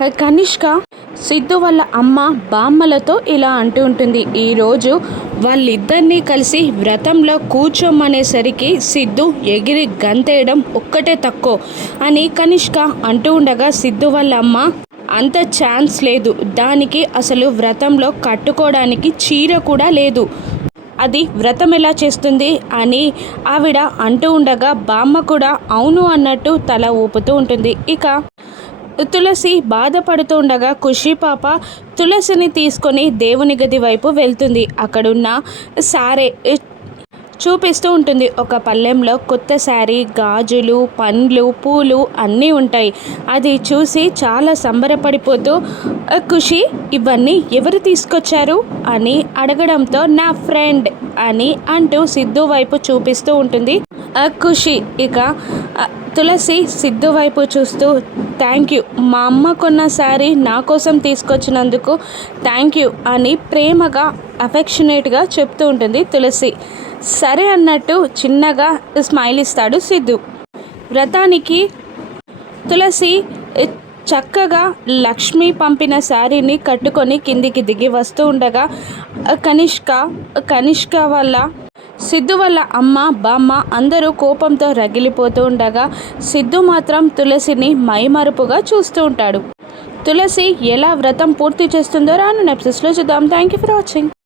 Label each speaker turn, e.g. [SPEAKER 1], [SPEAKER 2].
[SPEAKER 1] కనిష్క సిద్ధు వాళ్ళ అమ్మ బామ్మలతో ఇలా అంటూ ఉంటుంది. ఈరోజు వాళ్ళిద్దరినీ కలిసి వ్రతంలో కూర్చోమనేసరికి సిద్ధు ఎగిరి గంతేయడం ఒక్కటే తక్కువ అని కనిష్క అంటూ ఉండగా సిద్ధు వాళ్ళ అమ్మ అంత ఛాన్స్ లేదు. దానికి అసలు వ్రతంలో కట్టుకోవడానికి చీర కూడా లేదు. అది వ్రతం ఎలా చేస్తుంది అని ఆవిడ అంటూ ఉండగా బామ్మ కూడా అవును అన్నట్టు తల ఊపుతూ ఉంటుంది. ఇక తులసి బాధపడుతూ ఉండగా ఖుషి పాప తులసిని తీసుకొని దేవుని గది వైపు వెళ్తుంది. అక్కడున్న సారే చూపిస్తూ ఉంటుంది. ఒక పళ్ళెంలో కొత్త శారీ గాజులు పండ్లు పూలు అన్నీ ఉంటాయి. అది చూసి చాలా సంబరపడిపోతూ ఖుషి ఇవన్నీ ఎవరు తీసుకొచ్చారు? అని అడగడంతో నా ఫ్రెండ్ అని అంటూ సిద్ధు వైపు చూపిస్తూ ఉంటుంది. ఖుషి ఇక తులసి సిద్ధు వైపు చూస్తూ థ్యాంక్ యూ. మా అమ్మ కొన్న శారీ నా కోసం తీసుకొచ్చినందుకు థ్యాంక్ యూ అని ప్రేమగా అఫెక్షనేట్గా చెప్తూ ఉంటుంది తులసి. సరే అన్నట్టు చిన్నగా స్మైల్ ఇస్తాడు సిద్ధు. వ్రతానికి తులసి చక్కగా లక్ష్మి పంపిన శారీని కట్టుకొని కిందికి దిగి వస్తూ ఉండగా కనిష్క కనిష్క వల్ల సిద్ధు వల్ల అమ్మ బామ్మ అందరూ కోపంతో రగిలిపోతూ ఉండగా సిద్ధు మాత్రం తులసిని మైమరుపుగా చూస్తూ ఉంటాడు. తులసి ఎలా వ్రతం పూర్తి చేస్తుందో రాను నెప్సెస్లో చూద్దాం. Thank you for watching